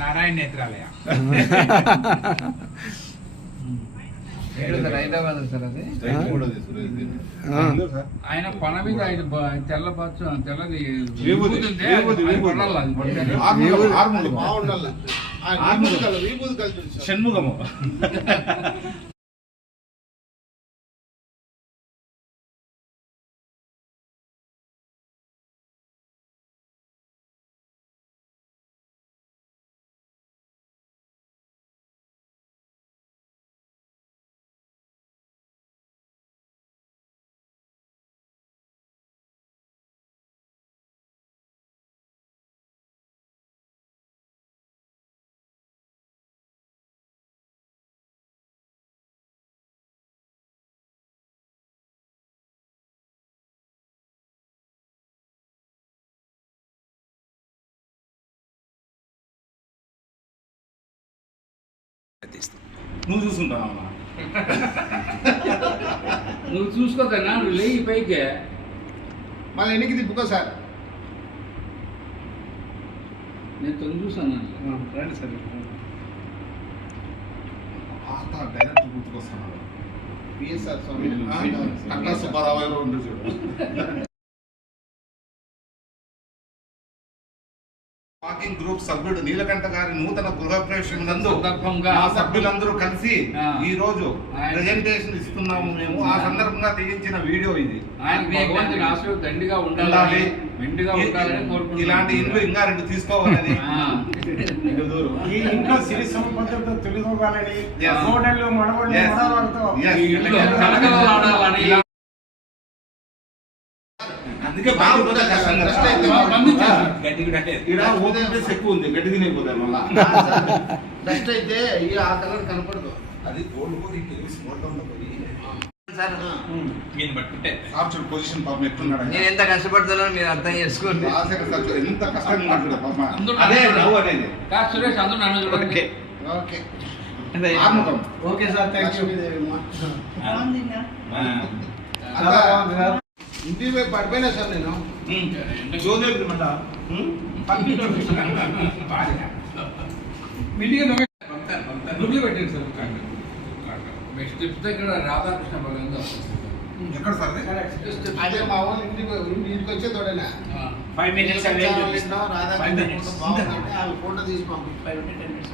Narayana Netralaya Hyderabad sir అది ఆయన పన మీద ఆయన తెల్ల బచ్చు తెల్లది షణ్ముఖము నువ్వు చూసుకుంటావు నువ్వు చూసుకోదన్నా నువ్వు లేయి పైకి మళ్ళీ ఎన్నికి తిప్పుకో సార్. నేను తొంగి చూసాను రండి సార్. డైరెక్ట్ గుర్తుకొస్తున్నాడు పిఎస్ఆర్ స్వామి కట్టా సుబ్బారావు గారు ఉంటుంది చూడు. వాకింగ్ గ్రూప్ సభ్యుడు నీలకంఠ గారి నూతన గృహప్రవేశం నందు ఆ సభ్యులందరూ కలిసి ఈ రోజు ప్రెజెంటేషన్ ఇస్తున్నాము మేము. ఆ సందర్భంగా తీయించిన వీడియో ఇది. దండిగా ఉండాలి, ఇలాంటి ఇల్లు ఇంకా 2 తీసుకోవాలని ఈ ఇంట్లో సిరి సంపదలతో తొలిగోవాలని కోడళ్ళు మనవళ్ళు అందుకే ఎక్కువ ఉంది గడ్డి తినేపోతారు మళ్ళా డస్ట్ అయితే ఆ కలర్ కనపడదు. అది పొజిషన్ పాపం ఎట్టున్నాడు. నేను ఎంత కష్టపడుతున్నాను మీరు అర్థం చేసుకోండి. ఎంత కష్టంగా అదే అనేది సురేష్ అందరూ నన్ను చూడండి. Okay okay sir, thank you. ఇంటికి పోయి పడిపోయినా సార్ నేను జోదేవి మళ్ళా రాధాకృష్ణ ఎక్కడ సార్ అదే మా వాళ్ళు ఇంటికి వచ్చే తోడేనా 5 minutes రాధాకృష్ణ ఫోటో తీసి పంపి 5 minutes